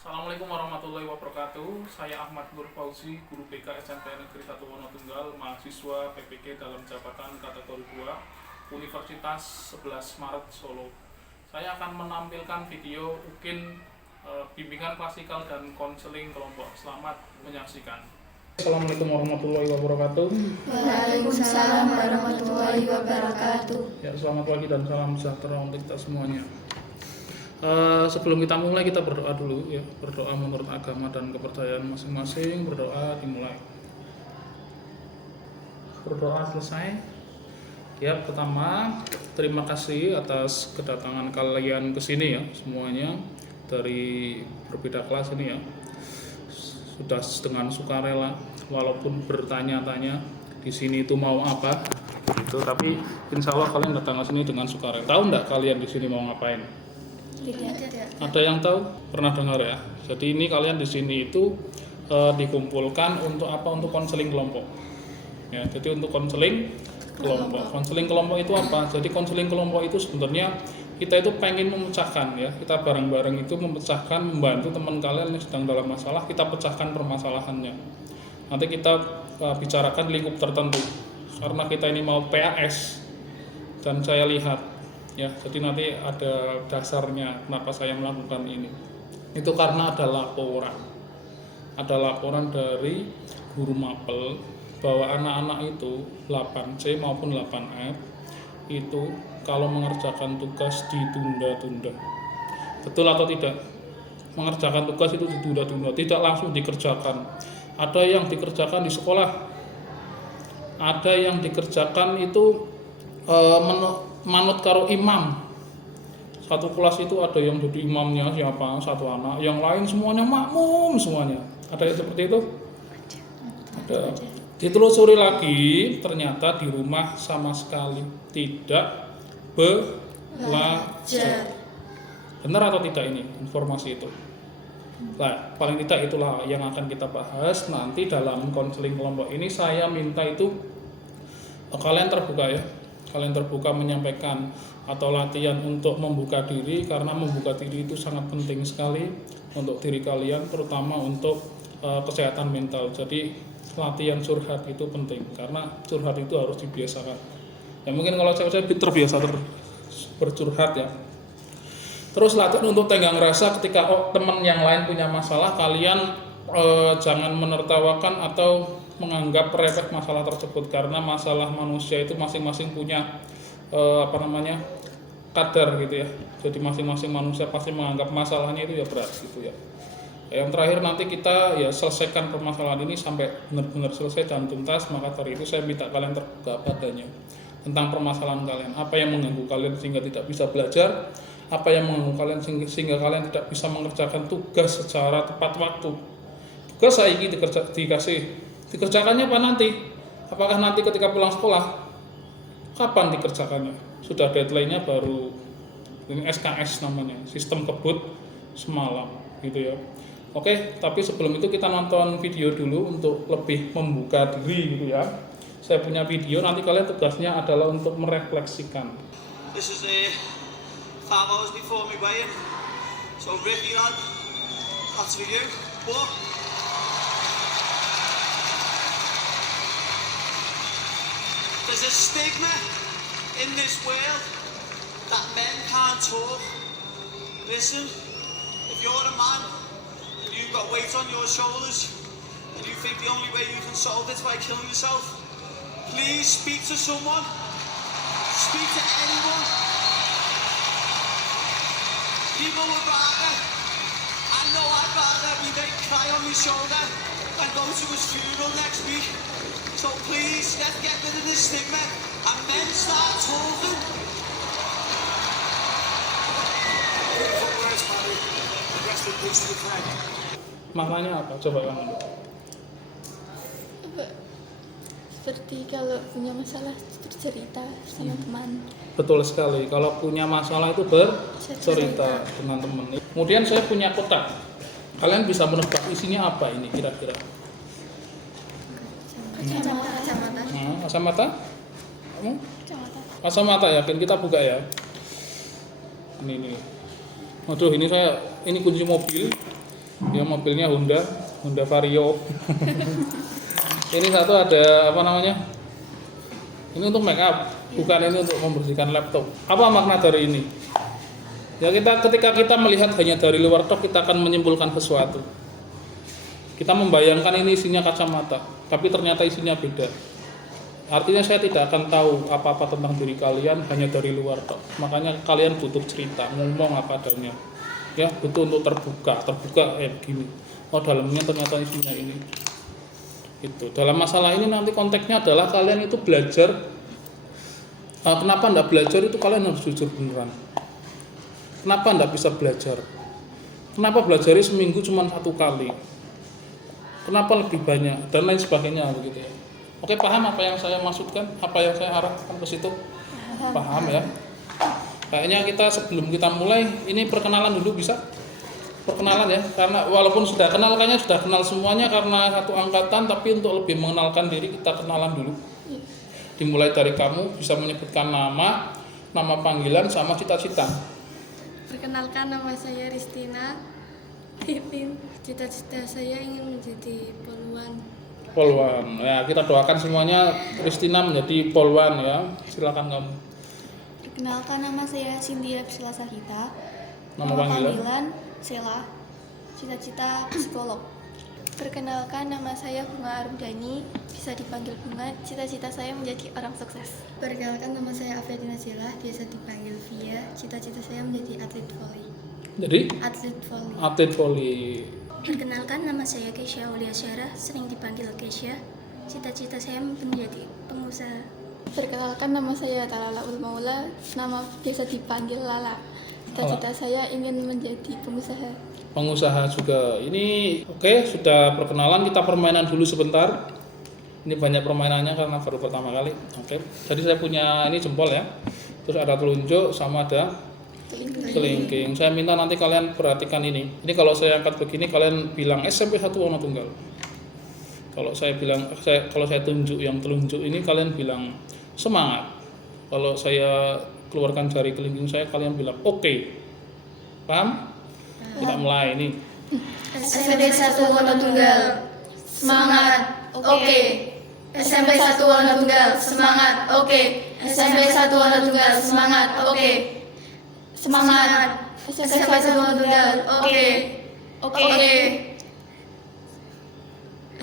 Assalamualaikum warahmatullahi wabarakatuh. Saya Ahmad Nur Fauzi, guru BK SMP Negeri 1 Wonotunggal, mahasiswa PPG dalam jabatan kategori 2, Universitas 11 Maret Solo. Saya akan menampilkan video UKIN bimbingan klasikal dan konseling kelompok. Selamat menyaksikan. Assalamualaikum warahmatullahi wabarakatuh. Waalaikumsalam warahmatullahi wabarakatuh. Ya, selamat pagi dan salam sejahtera untuk kita semuanya. Sebelum kita mulai, kita berdoa dulu ya. Berdoa menurut agama dan kepercayaan masing-masing. Berdoa dimulai. Berdoa selesai. Ya, pertama terima kasih atas kedatangan kalian ke sini ya, semuanya dari berbeda kelas ini ya. Sudah dengan sukarela, walaupun bertanya-tanya di sini itu mau apa gitu, tapi insya Allah kalian datang ke sini dengan sukarela. Tahu enggak kalian di sini mau ngapain? Tidak. Ada yang tahu? Pernah dengar ya? Jadi ini kalian di sini itu dikumpulkan untuk apa? Untuk konseling kelompok. Ya, jadi untuk konseling kelompok. Konseling kelompok itu apa? Jadi konseling kelompok itu sebenarnya kita itu pengen memecahkan ya. Kita bareng-bareng itu memecahkan, membantu teman kalian yang sedang dalam masalah, kita pecahkan permasalahannya. Nanti kita bicarakan lingkup tertentu. Karena kita ini mau PAS dan saya lihat ya, jadi nanti ada dasarnya kenapa saya melakukan ini. Itu karena ada laporan dari guru mapel bahwa anak-anak itu 8C maupun 8F itu kalau mengerjakan tugas ditunda-tunda. Betul atau tidak? Mengerjakan tugas itu ditunda-tunda, tidak langsung dikerjakan. Ada yang dikerjakan di sekolah, ada yang dikerjakan itu manut karo imam. Satu kelas itu ada yang jadi imamnya siapa, satu anak, yang lain semuanya makmum semuanya. Ada yang seperti itu? Ada. Ditelusuri lagi, ternyata di rumah sama sekali tidak belajar. Benar atau tidak ini informasi itu? Nah, paling tidak itulah yang akan kita bahas nanti dalam konseling kelompok ini. Saya minta itu kalian terbuka ya. Kalian terbuka menyampaikan atau latihan untuk membuka diri, karena membuka diri itu sangat penting sekali untuk diri kalian, terutama untuk kesehatan mental. Jadi latihan curhat itu penting, karena curhat itu harus dibiasakan. Ya mungkin kalau saya terbiasa bercurhat ya. Terus latihan untuk tenggang rasa ketika teman yang lain punya masalah, kalian jangan menertawakan atau menganggap remeh masalah tersebut, karena masalah manusia itu masing-masing punya kadar gitu ya. Jadi masing-masing manusia pasti menganggap masalahnya itu ya berat gitu ya. Yang terakhir nanti kita ya selesaikan permasalahan ini sampai benar-benar selesai dan tuntas. Maka dari itu saya minta kalian terbuka padanya tentang permasalahan kalian, apa yang mengganggu kalian sehingga tidak bisa belajar, apa yang mengganggu kalian sehingga kalian tidak bisa mengerjakan tugas secara tepat waktu. Tugas saya ini dikerjakannya apa nanti? Apakah nanti ketika pulang sekolah? Kapan dikerjakannya? Sudah deadline-nya baru ini SKS namanya, sistem kebut semalam gitu ya. Oke, tapi sebelum itu kita nonton video dulu untuk lebih membuka diri gitu ya. Saya punya video, nanti kalian tugasnya adalah untuk merefleksikan. This is 5 hours before my wedding. So Ricky lad, that's for you. But there's a stigma in this world that men can't talk. Listen, if you're a man and you've got weight on your shoulders and you think the only way you can solve it is by killing yourself, please speak to someone. Speak to anyone. People would rather, I know I'd rather be made cry on my shoulder than go to his funeral next week. So please, let's get rid of this stigma and men start talking. Maknanya apa? Coba kamu. Seperti kalau punya masalah bercerita sama teman. Betul sekali. Kalau punya masalah itu bercerita dengan teman. Kemudian saya punya kotak. Kalian bisa menebak isinya apa ini kira-kira? Kacamata? Kamu? Kacamata, yakin? Kita buka ya. Ini. Waduh, ini kunci mobil. Ya mobilnya Honda Vario. Ini satu ada apa namanya? Ini untuk make up, bukan ini untuk membersihkan laptop. Apa makna dari ini? Ya ketika kita melihat hanya dari luar tok, kita akan menyimpulkan sesuatu. Kita membayangkan ini isinya kacamata, tapi ternyata isinya beda. Artinya saya tidak akan tahu apa-apa tentang diri kalian hanya dari luar tok. Makanya kalian butuh cerita, ngomong apa adanya. Ya, butuh untuk terbuka kayak begini. Oh, dalamnya ternyata isinya ini. Itu. Dalam masalah ini nanti konteksnya adalah kalian itu belajar. Kenapa enggak belajar itu kalian harus jujur beneran. Kenapa enggak bisa belajar? Kenapa belajarnya seminggu cuma 1 kali? Kenapa lebih banyak dan lain sebagainya begitu ya. Oke, paham apa yang saya maksudkan? Apa yang saya arahkan ke situ? Paham ya? Kayaknya kita sebelum kita mulai ini perkenalan dulu bisa? Perkenalan ya, karena walaupun sudah kenal kayaknya sudah kenal semuanya karena satu angkatan, tapi untuk lebih mengenalkan diri kita kenalan dulu. Dimulai dari kamu bisa menyebutkan nama panggilan sama cita-cita. Perkenalkan, nama saya Ristina Pipin. Cita-cita saya ingin menjadi Polwan. Ya, kita doakan semuanya Ristina menjadi polwan ya. Silakan kamu. Perkenalkan, nama saya Cynthia Priscilla Sahita. Nama panggilan Sela. Cita-cita psikolog. Perkenalkan, nama saya Bunga Arumdani, bisa dipanggil Bunga. Cita-cita saya menjadi orang sukses. Perkenalkan, nama saya Afedina Zila, biasa dipanggil Via. Cita-cita saya menjadi atlet voli. Jadi Atlet voli. atlet voli. Perkenalkan, nama saya Keisha Aulia Syara, sering dipanggil Keisha. Cita-cita saya menjadi pengusaha. Perkenalkan, nama saya Talala Ulmaula, nama biasa dipanggil Lala. Cita-cita saya ingin menjadi pengusaha juga. Ini oke, sudah perkenalan, kita permainan dulu sebentar. Ini banyak permainannya karena baru pertama kali. Oke. Jadi saya punya ini jempol ya. Terus ada telunjuk sama ada kelingking. Saya minta nanti kalian perhatikan ini. Ini kalau saya angkat begini kalian bilang SMP 1 warna tunggal. Kalau saya tunjuk yang telunjuk ini kalian bilang semangat. Kalau saya keluarkan jari kelingking saya kalian bilang oke. Paham? Kita mulai ini. SMP 1 warna tunggal. Semangat. Oke. SMP 1 warna tunggal. Semangat. Oke. SMP 1 warna tunggal. Semangat. Oke. Semangat. SMP 1 warna tunggal. Oke. Oke.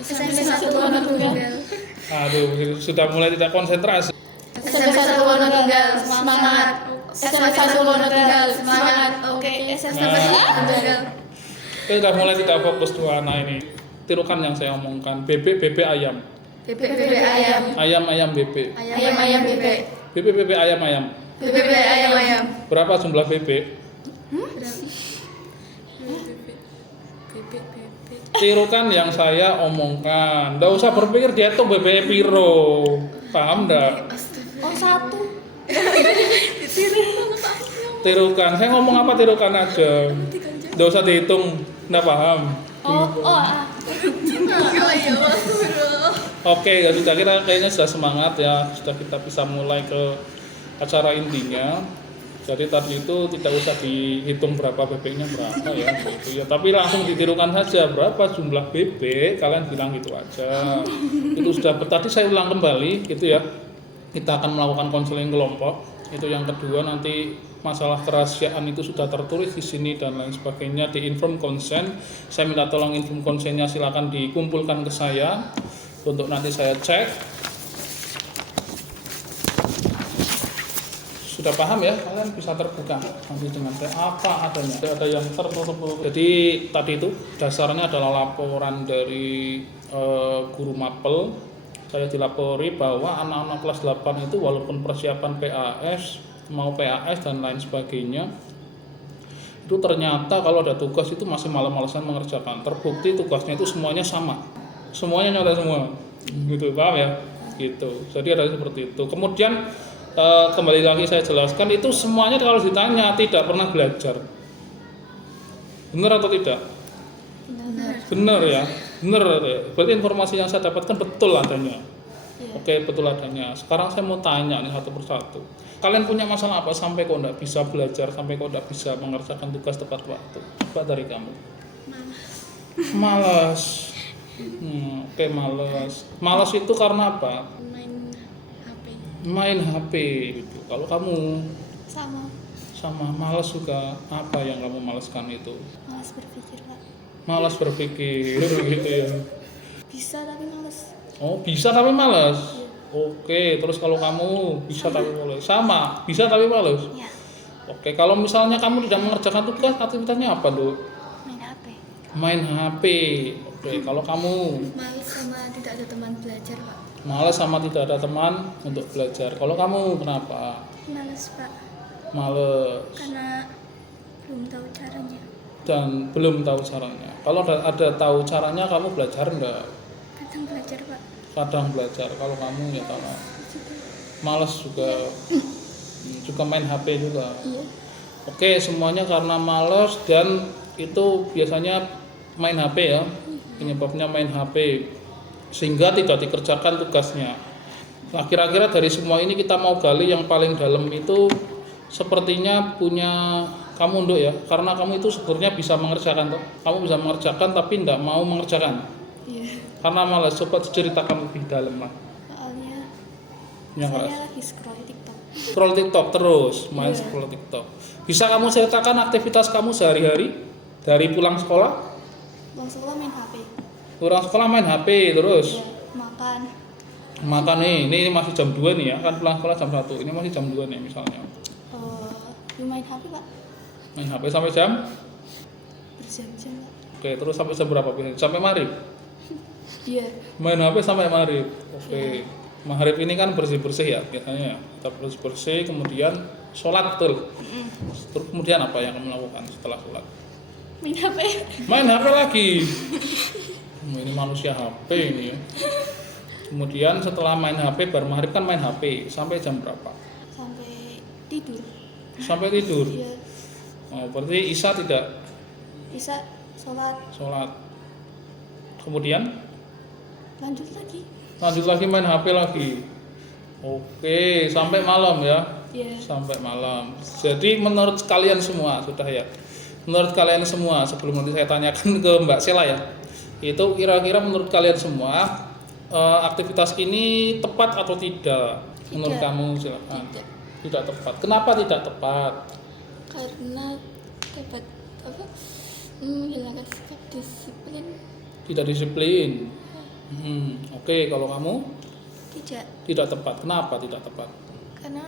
SMP 1 warna tunggal. Aduh, sudah mulai tidak konsentrasi. SMP 1 warna tunggal. Semangat. SMP 1 warna tunggal. Semangat. Oke. SMP 1 warna tunggal. Kita sudah mulai tidak fokus tuh anak ini. Tirukan yang saya omongkan. Bebek ayam. Bebek ayam. Ayam bebek. Ayam bebek. Bebek ayam. Bebek ayam. Berapa jumlah bebek? Tirukan yang saya omongkan. Nggak usah berpikir dia tuh bebek piro. Paham nggak? Oh, 1. Tirukan. Saya ngomong apa tirukan aja. Nggak usah dihitung. Nggak paham. Oke, ya sudah, kita kayaknya sudah semangat ya. Sudah kita bisa mulai ke acara intinya. Jadi tadi itu tidak usah dihitung berapa bebeknya berapa ya, gitu ya. Tapi langsung ditirukan saja berapa jumlah bebek, kalian bilang gitu aja. Itu sudah. Tadi saya ulang kembali, gitu ya. Kita akan melakukan konseling kelompok. Itu yang kedua, nanti masalah kerahasiaan itu sudah tertulis di sini dan lain sebagainya di inform consent. Saya minta tolong inform consentnya silakan dikumpulkan ke saya untuk nanti saya cek. Sudah paham ya, kalian bisa terbuka nanti dengan saya apa adanya. Ada yang tertutup. Jadi tadi itu dasarnya adalah laporan dari guru mapel. Saya dilapori bahwa anak-anak kelas 8 itu walaupun persiapan PAS mau PAS dan lain sebagainya, itu ternyata kalau ada tugas itu masih malas-malasan mengerjakan. Terbukti tugasnya itu semuanya sama, semuanya nyata semua, gitu, paham ya? Gitu. Jadi ada seperti itu. Kemudian kembali lagi saya jelaskan, itu semuanya kalau ditanya tidak pernah belajar. Benar atau tidak? Benar ya, benar ya. Berarti informasi yang saya dapatkan betul adanya. Oke, betul adanya. Sekarang saya mau tanya nih satu persatu. Kalian punya masalah apa sampai kok tidak bisa belajar, sampai kok tidak bisa mengerjakan tugas tepat waktu? Coba dari kamu. Malas. Oke, malas. Malas itu karena apa? Main HP. Main HP gitu. Kalau kamu Sama malas juga, apa yang kamu malaskan itu? malas berpikir Pak. Malas berpikir gitu ya. Bisa tapi malas. Oh, bisa tapi malas. Oke, terus kalau kamu bisa tapi malas. Sama, bisa tapi malas. Ya, Oke, kalau misalnya kamu tidak mengerjakan tugas, aktivitasnya apa, Duk? main HP. Main HP. Oke, kalau kamu Malas sama tidak ada teman belajar, Pak. malas sama tidak ada teman untuk belajar. Kalau kamu kenapa? Malas Pak, Males karena belum tahu caranya. dan belum tahu caranya. Kalau ada tahu caranya, kamu belajar enggak? Kadang belajar Pak. Kadang belajar. Kalau kamu ya karena malas juga main HP juga. Iya. Oke, semuanya karena malas dan itu biasanya main HP ya. Penyebabnya main HP sehingga tidak dikerjakan tugasnya. Nah, kira-kira dari semua ini kita mau gali yang paling dalam itu sepertinya punya kamu, Nduk, ya. Karena kamu itu sebenarnya bisa mengerjakan toh. Kamu bisa mengerjakan tapi tidak mau mengerjakan. Iya. Karena malas. Coba ceritakan lebih dalam lah. Soalnya Yang saya keras. lagi scroll TikTok. Scroll TikTok terus, main Iya. scroll TikTok. Bisa kamu ceritakan aktivitas kamu sehari-hari dari pulang sekolah? Pulang sekolah main HP. Pulang sekolah main HP terus. Iya. Makan. Makan nih, ini masih jam 2 nih ya. Kan pulang sekolah jam 1. Ini masih jam 2 nih misalnya. Main HP Pak. Main HP sampai jam? Berjam-jam Pak. Oke, terus sampai jam berapa biasanya? Sampai maghrib. Iya. Main HP sampai maghrib. Oke. Maghrib ini kan bersih-bersih ya biasanya. Kita bersih-bersih kemudian sholat betul. Terus kemudian apa yang kamu lakukan setelah sholat? Main HP. Main HP lagi. Ini manusia HP ini ya. Kemudian setelah main HP baru maghrib kan main HP sampai jam berapa? Sampai tidur. Sampai tidur. Iya. Oh, berarti Isya tidak Bisa sholat. sholat. Kemudian Lanjut lagi. lanjut lagi main HP lagi. Oke, sampai malam ya. Iya. Sampai malam. Jadi menurut kalian semua sudah ya. Menurut kalian semua sebelum nanti saya tanyakan ke Mbak Sela ya. Itu kira-kira menurut kalian semua aktivitas ini tepat atau tidak? Menurut Tidak. kamu silakan. Tidak. Tidak tepat. Kenapa tidak tepat? Karena dapat apa? Menghilangkan sikap disiplin. Tidak disiplin. Oke, kalau kamu Tidak. tidak tepat. Kenapa tidak tepat? Karena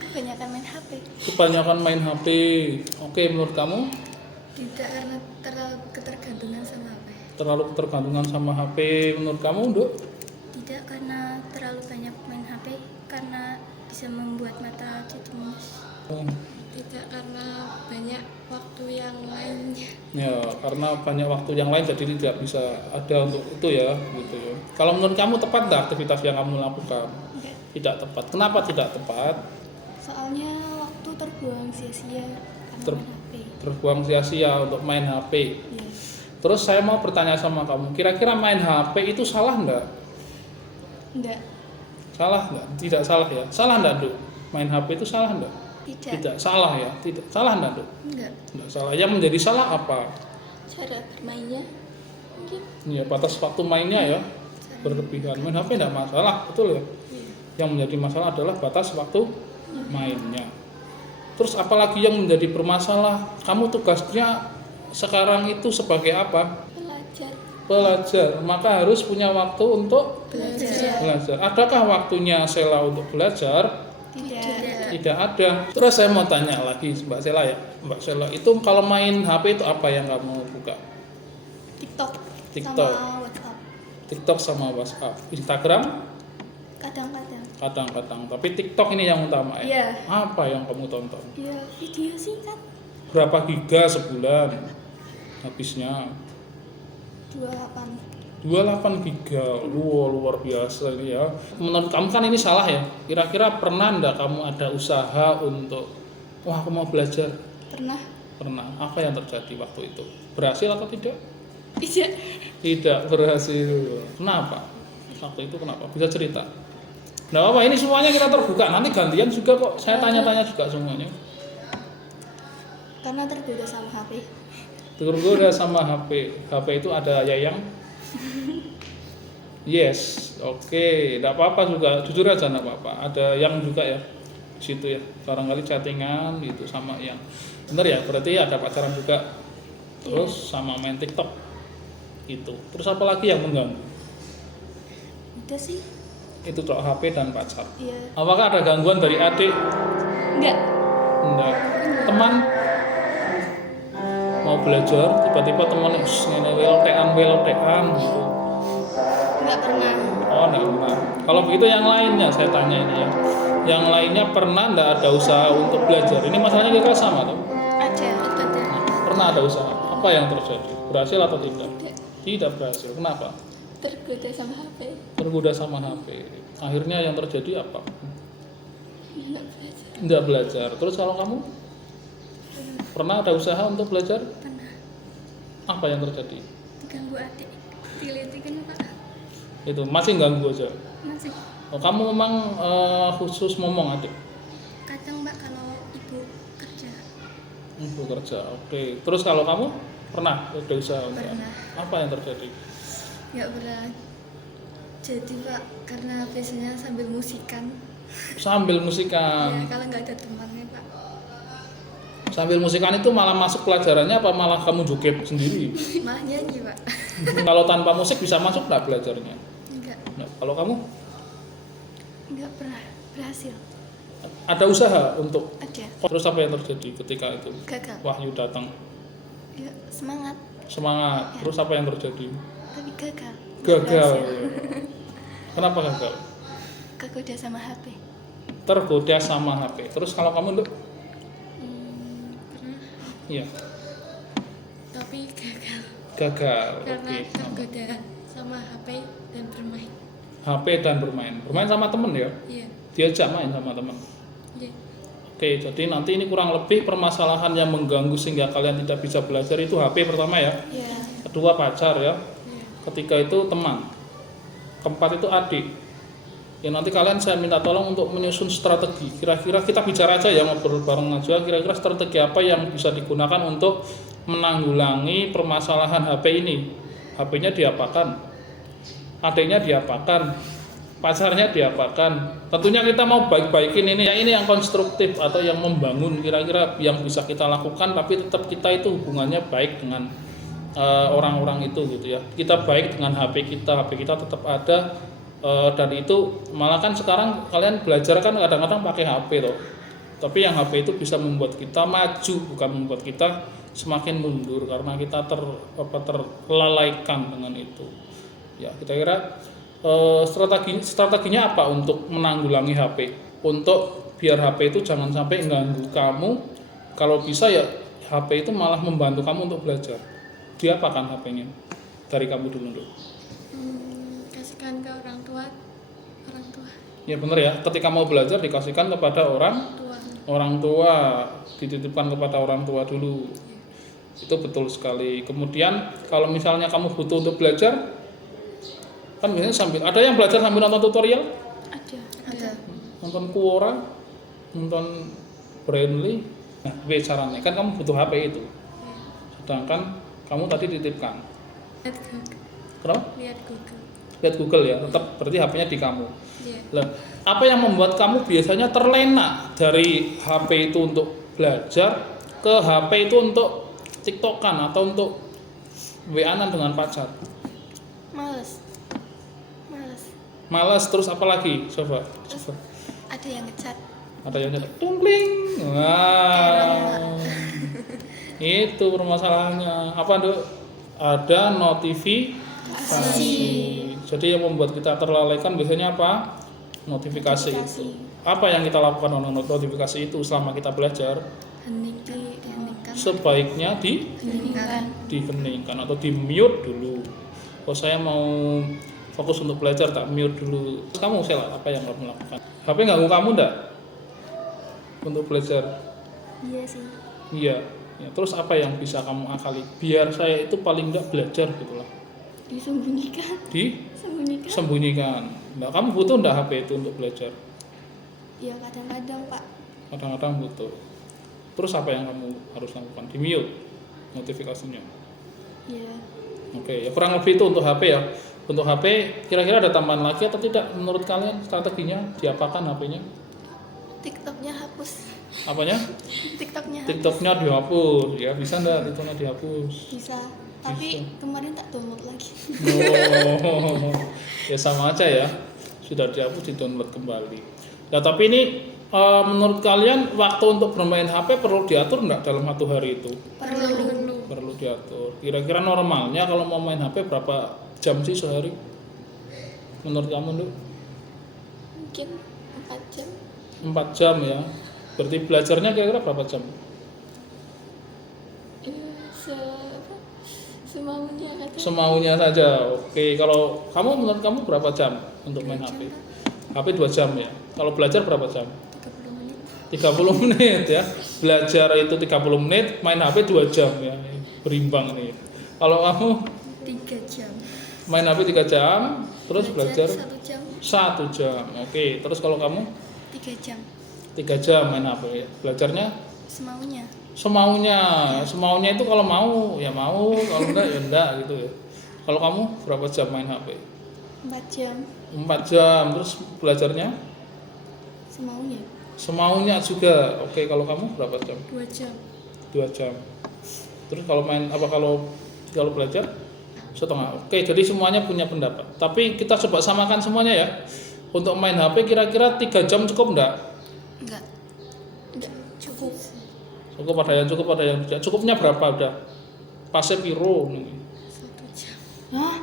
kebanyakan main HP. Kebanyakan main HP. Oke, menurut kamu Tidak, karena terlalu ketergantungan sama HP. terlalu ketergantungan sama HP. Menurut kamu, Dok? Tidak, karena terlalu banyak main HP karena bisa membuat mata jadi minus. Tidak, karena banyak waktu yang lainnya. Ya, karena banyak waktu yang lain jadi tidak bisa ada untuk itu ya, gitu ya. Kalau menurut kamu tepat nggak aktivitas yang kamu lakukan? Enggak. Tidak tepat. Kenapa tidak tepat? Soalnya waktu terbuang sia-sia karena Ter- main HP. Terbuang sia-sia untuk main HP. Iya. Terus saya mau bertanya sama kamu, kira-kira main HP itu salah nggak? Enggak. Salah nggak? Tidak salah ya. Salah nggak, Dok? Main HP itu salah nggak? Tidak. Tidak salah ya. Tidak salah nggak, Dok? Enggak. Nggak salah. Yang menjadi salah apa? Cara bermainnya mungkin. Ya, batas waktu mainnya ya berlebihan. Main HP tidak masalah, betul ya. Yang menjadi masalah adalah batas waktu mainnya. Terus apalagi yang menjadi bermasalah? Kamu tugasnya sekarang itu sebagai apa? Belajar. Pelajar. Maka harus punya waktu untuk belajar. Adakah waktunya Sela untuk belajar? Tidak. Tidak ada. Terus saya mau tanya lagi Mbak Sela ya. Mbak Sela itu kalau main HP itu apa yang kamu buka? TikTok. TikTok. Sama WhatsApp. TikTok sama WhatsApp. Instagram Kadang-kadang. kadang-kadang. Tapi TikTok ini yang utama ya. Iya. Apa yang kamu tonton? Dia video singkat. Berapa giga sebulan habisnya? 28. 28 giga. Luar biasa ini ya. Menurut kamu kan ini salah ya. Kira-kira pernah enggak kamu ada usaha untuk wah aku mau belajar? Pernah? Pernah. Apa yang terjadi waktu itu? Berhasil atau tidak? Iya. Tidak berhasil. Kenapa? Waktu itu kenapa? Bisa cerita? Nah, apa ini semuanya kita terbuka. Nanti gantian juga kok. Saya tanya-tanya juga semuanya. Karena tergoda sama HP. Tergoda sama HP. HP itu ada Yayang? Yes, oke, tidak apa-apa juga, jujur aja tidak apa-apa. Ada yang juga ya di situ ya, barangkali chattingan gitu sama yang, bener ya, berarti ada pacaran juga, terus sama main TikTok gitu. Terus apa lagi yang mengganggu? Udah sih. Itu soal HP dan pacar. Iya. Apakah ada gangguan dari adik? Enggak. Enggak. Teman mau belajar, tiba-tiba teman ngene welotekan gitu. Enggak pernah. Oh, enggak pernah. Kalau begitu yang lainnya saya tanya ini ya. Yang lainnya pernah enggak ada usaha untuk belajar? Ini masalahnya kita sama tuh. Ada. Pernah ada usaha. Apa yang terjadi? Berhasil atau tidak? Tidak berhasil. Kenapa? Tergoda sama HP. Tergoda sama HP. Akhirnya yang terjadi apa? Enggak belajar. Enggak belajar. Terus kalau kamu? Pernah ada usaha untuk belajar? Pernah. Apa yang terjadi? Diganggu adik. Dilihatin Pak. Itu masih ganggu aja. Masih. Oh, kamu memang khusus ngomong adik? Kadang Mbak kalau ibu kerja. Ibu kerja. Oke. Terus kalau kamu pernah ada usaha? Pernah. Apa yang terjadi? Enggak pernah. Jadi Pak, karena biasanya sambil musikan. Sambil musikan. Ya, kalau nggak ada temannya Pak. Sambil musikan itu malah masuk pelajarannya apa malah kamu joget sendiri? Malah nyanyi Pak. Kalau tanpa musik bisa masuk nggak belajarnya? Enggak. Nah, kalau kamu Enggak pernah berhasil. ada usaha untuk Ada. terus apa yang terjadi ketika itu Gagal. wahyu datang? Ya, semangat. Semangat. Terus apa yang terjadi? Tapi gagal. Nggak Gagal. berhasil. Kenapa gagal? Kegoda sama HP. Tergoda sama HP. Terus kalau kamu Nduk? Pernah. Iya. Tapi gagal. Gagal. Karena Oke. tergoda sama HP dan bermain. HP dan bermain. Bermain sama temen ya? Iya. Diajak main sama temen. Iya. Oke, jadi nanti ini kurang lebih permasalahan yang mengganggu sehingga kalian tidak bisa belajar itu HP pertama ya. Iya. Kedua pacar ya. Iya. Ketiga itu teman. Keempat itu adik. Ya nanti kalian saya minta tolong untuk menyusun strategi. Kira-kira kita bicara aja ya, ngobrol bareng aja. Kira-kira strategi apa yang bisa digunakan untuk menanggulangi permasalahan HP ini. HP-nya diapakan? Adiknya diapakan? Pacarnya diapakan? Tentunya kita mau baik-baikin ini. Yang ini yang konstruktif atau yang membangun. Kira-kira yang bisa kita lakukan, tapi tetap kita itu hubungannya baik dengan orang-orang itu gitu ya. Kita baik dengan HP kita tetap ada. Dan itu malah kan sekarang kalian belajar kan kadang-kadang pakai HP loh. Tapi yang HP itu bisa membuat kita maju, bukan membuat kita semakin mundur karena kita terlalaikan dengan itu. Ya, kita kira strateginya apa untuk menanggulangi HP? Untuk biar HP itu jangan sampai mengganggu kamu. Kalau bisa ya HP itu malah membantu kamu untuk belajar. Diapakan HP-nya? Dari kamu dulu dulu. Kasihkan ke orang tua. Ya benar ya, ketika mau belajar dikasihkan kepada orang tua, dititipkan kepada orang tua dulu. Itu betul sekali. Kemudian kalau misalnya kamu butuh untuk belajar, kan biasanya sambil ada yang belajar sambil nonton tutorial, Ada. nonton Quora, nonton Brainly. Nah, caranya kan kamu butuh HP itu. Sedangkan kamu tadi titipkan. Lihat Google. Kenapa? Lihat Google. Lihat Google ya, tetap berarti HP-nya di kamu. Iya. Lah, apa yang membuat kamu biasanya terlena dari HP itu untuk belajar ke HP itu untuk TikTokan atau untuk WA-an dengan pacar? Males, terus apa lagi? Coba. Ada yang ngechat. Ada yang nyata, tungling. Wow. Itu permasalahannya. Apa Dok? Ada notifikasi. Jadi yang membuat kita terlalaikan biasanya apa? Notifikasi itu. Apa yang kita lakukan dengan notifikasi itu selama kita belajar? Diheningkan. Sebaiknya diheningkan atau di mute dulu. Kalau saya mau fokus untuk belajar tak mute dulu. Kamu Sela, apa yang kamu lakukan? HP ganggu kamu enggak? Untuk belajar? Iya sih. Iya. Ya, terus apa yang bisa kamu akali? Biar saya itu paling enggak belajar gitu lah. Disembunyikan. Sembunyikan. Nah, kamu butuh enggak HP itu untuk belajar? Ya kadang-kadang Pak. Kadang-kadang butuh. Terus apa yang kamu harus lakukan? Di mute. notifikasinya. Iya. Oke, ya kurang lebih itu untuk HP ya. Untuk HP kira-kira ada tambahan lagi atau tidak menurut kalian strateginya diapakan HP-nya? TikToknya hapus. Apanya? TikToknya hapus. TikToknya dihapus ya, bisa enggak TikToknya dihapus? Bisa. Tapi kemarin tak download lagi. Oh, ya sama aja ya. Sudah dihapus, di-download kembali. Ya tapi ini menurut kalian waktu untuk bermain HP perlu diatur enggak dalam satu hari itu? Perlu. Perlu diatur. Kira-kira normalnya kalau mau main HP berapa jam sih sehari? Menurut kamu, Nduk? Mungkin 4 jam. 4 jam ya. Berarti belajarnya kira-kira berapa jam? Ya, semaunya katanya. Semaunya saja. Oke, kalau kamu menurut kamu berapa jam untuk main HP? HP 2 jam ya. Kalau belajar berapa jam? 30 menit. 30 menit ya. Belajar itu 30 menit, main HP 2 jam ya. Berimbang nih. Kalau kamu 3 jam. main HP 3 jam, terus belajar 1 jam. 1 jam. Oke, terus kalau kamu 3 jam. 3 jam main HP. Belajarnya Semaunya. Semaunya itu kalau mau ya mau, kalau enggak ya enggak gitu ya. Kalau kamu berapa jam main HP? 4 jam. 4 jam. Terus belajarnya Semaunya. semaunya juga. Oke, kalau kamu berapa jam? 2 jam. 2 jam. Terus kalau main kalau belajar setengah. Oke, jadi semuanya punya pendapat. Tapi kita coba samakan semuanya ya. Untuk main HP kira-kira 3 jam cukup enggak? Enggak. Enggak cukup. Cukup, ada yang cukup, ada yang tidak. Cukupnya berapa udah? Pasnya piro? 1 jam. Hah?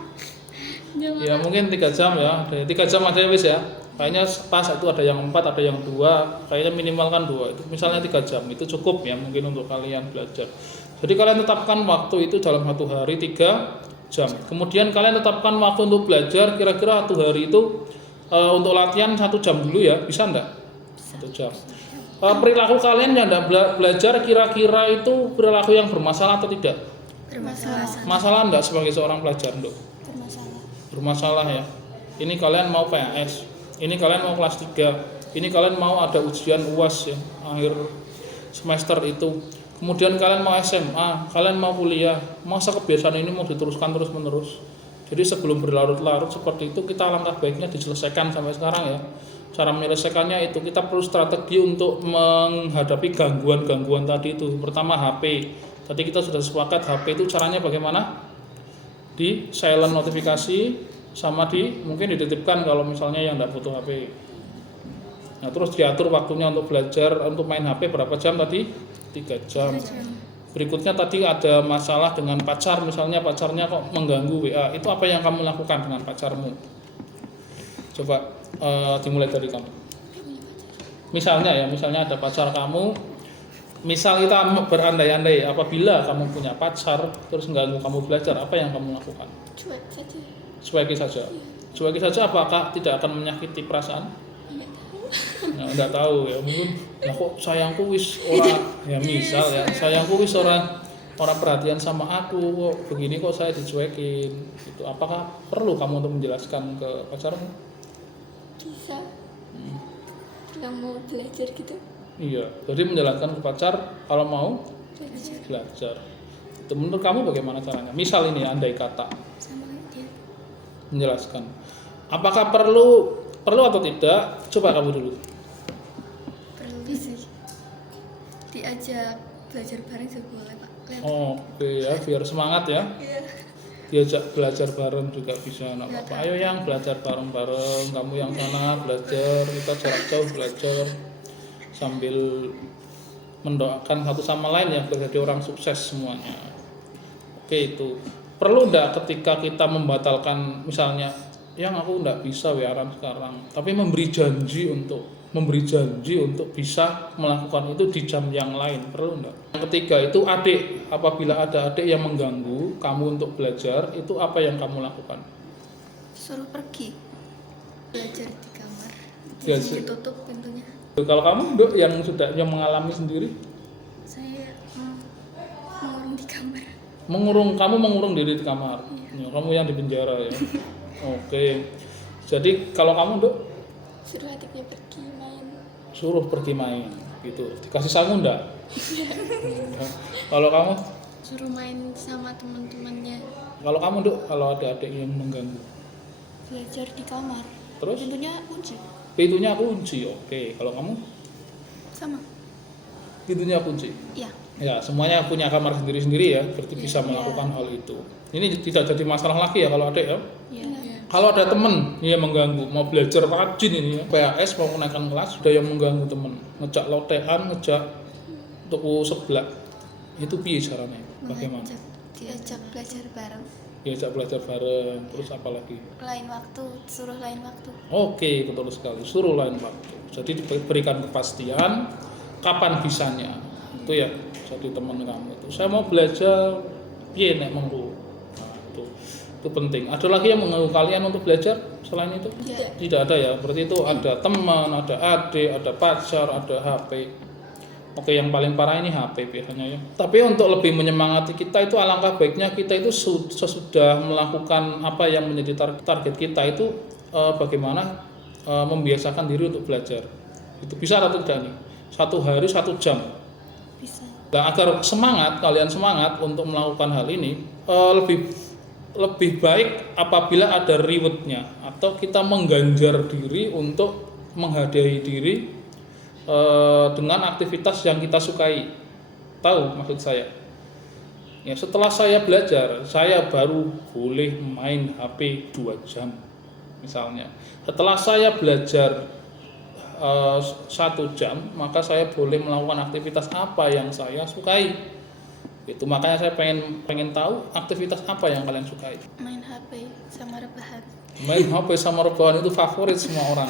Jangan. Ya mungkin 3 jam ya. Ada 3 jam ada wis ya. Kayaknya pas itu ada yang 4, ada yang 2. Kayaknya minimal kan 2. Itu misalnya 3 jam itu cukup ya mungkin untuk kalian belajar. Jadi kalian tetapkan waktu itu dalam 1 hari 3 jam. Kemudian kalian tetapkan waktu untuk belajar kira-kira 1 hari itu untuk latihan 1 jam dulu ya. Bisa enggak? 1 jam. Perilaku kalian yang enggak belajar kira-kira itu perilaku yang bermasalah atau tidak? Bermasalah. Masalah enggak sebagai seorang pelajar, Nduk? Bermasalah. Bermasalah ya. Ini kalian mau PAS, ini kalian mau kelas 3, ini kalian mau ada ujian UAS ya, akhir semester itu. Kemudian kalian mau SMA, kalian mau kuliah, masa kebiasaan ini mau diteruskan terus-menerus. Jadi sebelum berlarut-larut seperti itu, kita langkah baiknya diselesaikan sampai sekarang ya. Cara menyelesaikannya itu kita perlu strategi untuk menghadapi gangguan-gangguan tadi itu. Pertama HP. Tadi kita sudah sepakat HP itu caranya bagaimana? Di silent notifikasi sama mungkin dititipkan kalau misalnya yang tidak butuh HP. Nah, terus diatur waktunya untuk belajar, untuk main HP berapa jam tadi? 3 jam. Berikutnya tadi ada masalah dengan pacar, misalnya pacarnya kok mengganggu WA. Itu apa yang kamu lakukan dengan pacarmu? Coba dimulai dari kamu. Misalnya ada pacar kamu. Misal kita berandai-andai, apabila kamu punya pacar terus mengganggu kamu belajar, apa yang kamu lakukan? Cuek saja. Cueki saja. Cueki saja apakah tidak akan menyakiti perasaan? Nah, enggak tahu ya, mungkin ya kok sayangku wis ora ya misal ya, sayangku wis ora perhatian sama aku kok begini kok saya dicuekin gitu. Apakah perlu kamu untuk menjelaskan ke pacarmu? Bisa. Yang mau belajar gitu. Iya, jadi menjelaskan ke pacar kalau mau belajar. Itu menurut kamu bagaimana caranya? Misal ini andai kata Sama dia. menjelaskan. Apakah perlu atau tidak? Coba kamu dulu. Perlu sih. Diajak belajar bareng juga boleh, Pak. Oke ya, biar semangat ya. Iya. Diajak belajar bareng juga bisa, nggak apa-apa. Ayo yang belajar bareng-bareng, kamu yang sana belajar, kita jarak jauh belajar sambil mendoakan satu sama lain ya, biar jadi orang sukses semuanya. Oke, itu perlu enggak ketika kita membatalkan misalnya yang aku enggak bisa WA-an sekarang, tapi memberi janji untuk bisa melakukan itu di jam yang lain, perlu enggak? Yang ketiga itu adik, apabila ada adik yang mengganggu kamu untuk belajar, itu apa yang kamu lakukan? Suruh pergi. Belajar di kamar. Belajar. Ditutup pintunya. Kalau kamu Nduk, yang mengalami sendiri, Saya mengurung di kamar. kamu mengurung diri di kamar. Ya, kamu yang di penjara ya. Oke. Jadi kalau kamu Nduk, Suruh adiknya pergi main. suruh pergi main gitu. Dikasih sangu enggak? Kalau kamu suruh main sama teman-temannya. Kalau kamu Duk, kalau ada adik yang mengganggu, Belajar di kamar. terus Pintunya kunci. pintunya kunci. Oke, kalau kamu Sama. pintunya kunci. Iya. Ya, semuanya punya kamar sendiri-sendiri ya, berarti bisa Iya. melakukan hal itu. Ini tidak jadi masalah lagi ya kalau adik ya. Iya. Kalau ada temen yang mengganggu, mau belajar rajin ini ya, PAS mau menaikkan kelas, sudah yang mengganggu temen, ngejak lotean, ngejak tuku seblak, itu piye caranya? Bagaimana? Diajak belajar bareng. Diajak belajar bareng, terus apa lagi? Lain waktu, suruh lain waktu. Oke, betul sekali, suruh lain waktu. Jadi diberikan kepastian kapan bisanya, itu ya. Jadi teman kamu itu, saya mau belajar, piye nek mengku. Nah, itu penting. Ada lagi yang mengganggu kalian untuk belajar selain itu? Tidak ada ya. Berarti itu ada teman, ada adik, ada pacar, ada HP. Oke, yang paling parah ini HP biasanya ya. Tapi untuk lebih menyemangati kita itu alangkah baiknya kita itu sesudah melakukan apa yang menjadi target kita itu bagaimana membiasakan diri untuk belajar. Itu bisa atau tidak nih? 1 hari 1 jam. Bisa. Nah, agar kalian semangat untuk melakukan hal ini lebih baik apabila ada rewardnya atau kita mengganjar diri untuk menghadiahi diri dengan aktivitas yang kita sukai. Tahu maksud saya? Ya, setelah saya belajar, saya baru boleh main HP 2 jam misalnya. Setelah saya belajar 1 jam, maka saya boleh melakukan aktivitas apa yang saya sukai. Itu makanya saya pengen tahu aktivitas apa yang kalian sukai. Main HP sama rebahan. Main HP sama rebahan itu favorit semua orang.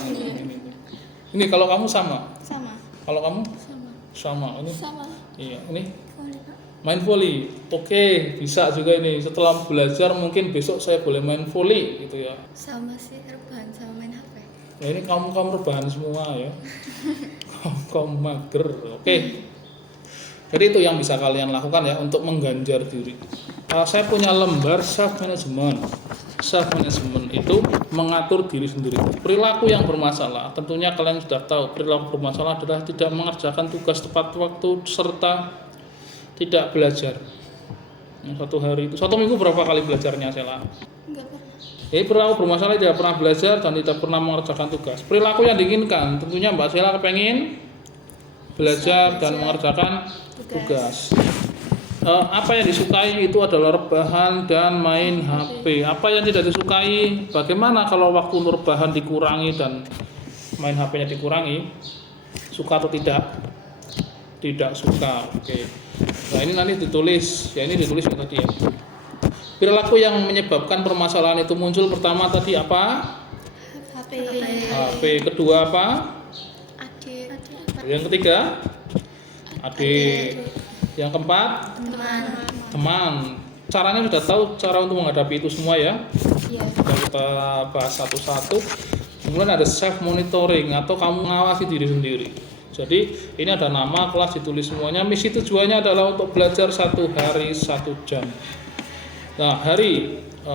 Ini kalau kamu sama. Sama. Kalau kamu Sama. sama. Ini Sama. iya, ini Boleh, Pak. main volley. Oke, bisa juga ini. Setelah belajar mungkin besok saya boleh main volley gitu ya. Sama sih rebahan sama main HP. Nah, ini kamu rebahan semua ya. kamu mager. Oke. Jadi itu yang bisa kalian lakukan ya untuk mengganjar diri. Saya punya lembar self management. Self management itu mengatur diri sendiri. Perilaku yang bermasalah, tentunya kalian sudah tahu perilaku bermasalah adalah tidak mengerjakan tugas tepat waktu serta tidak belajar. Satu hari itu, 1 minggu berapa kali belajarnya Sela? Enggak pernah. Jadi perilaku bermasalah tidak pernah belajar dan tidak pernah mengerjakan tugas. Perilaku yang diinginkan, tentunya Mbak Sela kepengen belajar dan mengerjakan tugas. Apa yang disukai itu adalah rebahan dan main HP. Apa yang tidak disukai, bagaimana kalau waktu rebahan dikurangi dan main HP-nya dikurangi? Suka atau tidak? Tidak suka. Oke. Nah, ini nanti ditulis. Ya, ini ditulis tadi ya. Perilaku yang menyebabkan permasalahan itu muncul pertama tadi apa? HP. HP. Kedua apa? Adik. Yang ketiga? Adik. Yang keempat? Teman. Caranya sudah tahu cara untuk menghadapi itu semua ya. Iya. Kita bahas satu-satu. Kemudian ada self monitoring atau kamu mengawasi diri sendiri. Jadi ini ada nama, kelas ditulis semuanya. Misi tujuannya adalah untuk belajar 1 hari 1 jam. Nah,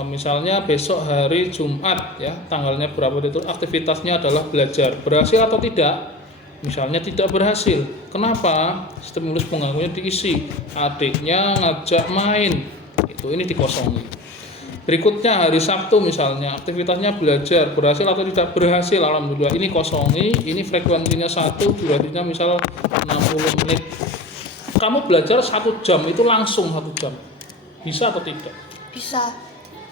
misalnya besok hari Jumat ya, tanggalnya berapa itu, aktivitasnya adalah belajar. Berhasil atau tidak? Misalnya tidak berhasil. Kenapa? Stimulus pengganggunya diisi. Adiknya ngajak main. Ini dikosongi. Berikutnya hari Sabtu misalnya, aktivitasnya belajar. Berhasil atau tidak berhasil? Alhamdulillah. Ini kosongi. Ini frekuensinya 1, durasinya misal 60 menit. Kamu belajar 1 jam, itu langsung 1 jam. Bisa atau tidak? Bisa.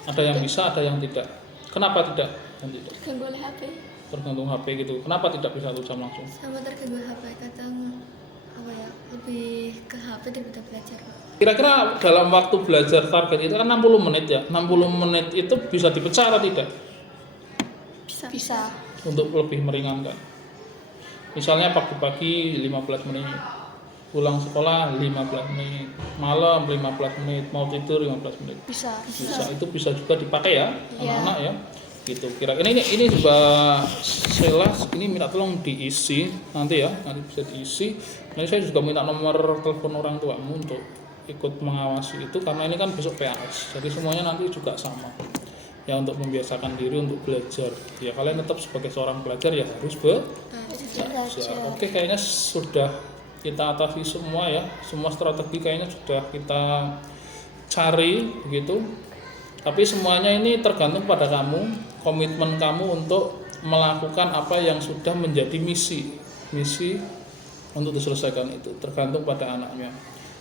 Ada yang bisa, ada yang tidak. Kenapa tidak? Dan tidak. Terganggu oleh HP. Tergantung HP gitu. Kenapa tidak bisa 1 jam langsung? Sama terganggu HP, kadang lebih ke HP daripada belajar. Kira-kira dalam waktu belajar target itu kan 60 menit ya. 60 menit itu bisa dipecah atau tidak? Bisa. Untuk lebih meringankan. Misalnya pagi-pagi 15 menit. Pulang sekolah 15 menit. Malam 15 menit. Mau tidur 15 menit. Bisa. Itu bisa juga dipakai ya, Iya. anak-anak ya. Gitu. Kira-kira ini juga Sela ini minta tolong diisi nanti ya, nanti bisa diisi. Nanti saya juga minta nomor telepon orang tuamu untuk ikut mengawasi itu karena ini kan besok PAS. Jadi semuanya nanti juga sama. Ya untuk membiasakan diri untuk belajar. Ya kalian tetap sebagai seorang pelajar ya harus belajar. Oke, kayaknya sudah kita atasi semua ya. Semua strategi kayaknya sudah kita cari begitu. Tapi semuanya ini tergantung pada kamu, komitmen kamu untuk melakukan apa yang sudah menjadi misi untuk diselesaikan itu, tergantung pada anaknya.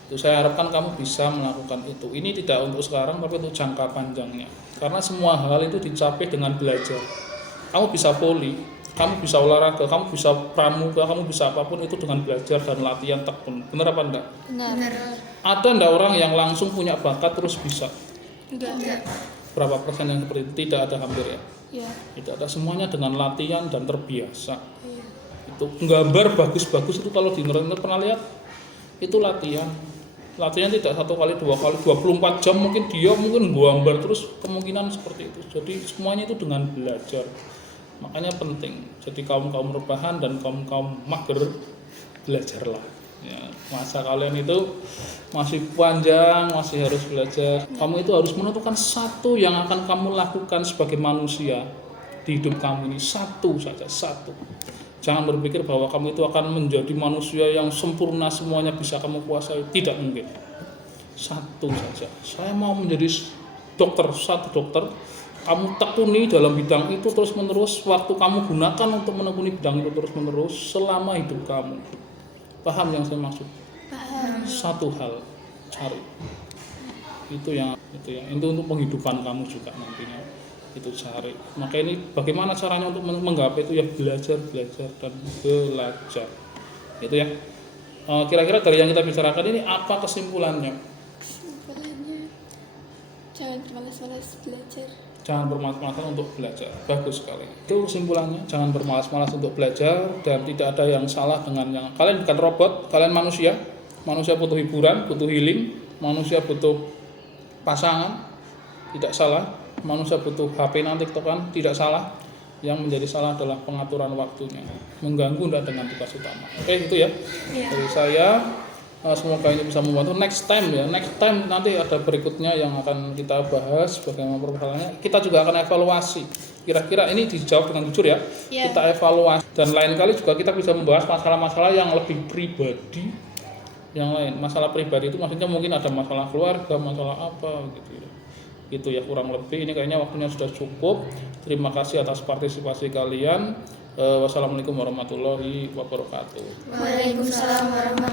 Itu saya harapkan kamu bisa melakukan itu. Ini tidak untuk sekarang tapi untuk jangka panjangnya. Karena semua hal itu dicapai dengan belajar. Kamu bisa voli, kamu bisa olahraga, kamu bisa pramuga, kamu bisa apapun itu dengan belajar dan latihan tekun. Benar apa enggak? Benar. Ada enggak orang yang langsung punya bakat terus bisa? Enggak. Berapa persen yang seperti itu? Tidak ada, hampir ya. Ya. Tidak ada, semuanya dengan latihan dan terbiasa. Iya. Itu gambar bagus-bagus itu kalau di internet pernah lihat, itu latihan tidak 1 kali 2 kali 24 jam mungkin dia gambar terus, kemungkinan seperti itu. Jadi semuanya itu dengan belajar, makanya penting. Jadi kaum rebahan dan kaum mager, belajarlah ya. Masa kalian itu masih panjang, masih harus belajar. Kamu itu harus menentukan satu yang akan kamu lakukan sebagai manusia di hidup kamu ini, satu saja. Jangan berpikir bahwa kamu itu akan menjadi manusia yang sempurna, semuanya bisa kamu kuasai. Tidak mungkin. Satu saja. Saya mau menjadi satu dokter. Kamu tekuni dalam bidang itu terus-menerus. Waktu kamu gunakan untuk menekuni bidang itu terus-menerus selama hidup kamu. Paham yang saya maksud? Paham. Satu hal, cari. Itu untuk penghidupan kamu juga nantinya. Itu cari. Maka ini bagaimana caranya untuk menggapai itu ya, belajar dan belajar. Itu ya. Kira-kira dari yang kita bicarakan ini apa kesimpulannya? Kesimpulannya, jangan bermalas-malas belajar. Jangan bermalas-malasan untuk belajar. Bagus sekali. Itu kesimpulannya, jangan bermalas-malas untuk belajar dan tidak ada yang salah dengan yang kalian bukan robot, kalian manusia. Manusia butuh hiburan, butuh healing, manusia butuh pasangan, tidak salah. Manusia butuh HP nanti tiktokan, tidak salah. Yang menjadi salah adalah pengaturan waktunya, mengganggu tidak dengan tugas utama. Oke, itu ya. Dari saya, semoga ini bisa membantu. Next time nanti ada berikutnya yang akan kita bahas bagaimana permasalahannya. Kita juga akan evaluasi. Kira-kira ini dijawab dengan jujur ya. Kita evaluasi dan lain kali juga kita bisa membahas masalah-masalah yang lebih pribadi. Yang lain, masalah pribadi itu maksudnya mungkin ada masalah keluarga, masalah apa gitu ya. Gitu ya, kurang lebih ini kayaknya waktunya sudah cukup. Terima kasih atas partisipasi kalian. Wassalamualaikum warahmatullahi wabarakatuh. Waalaikumsalam warahmatullahi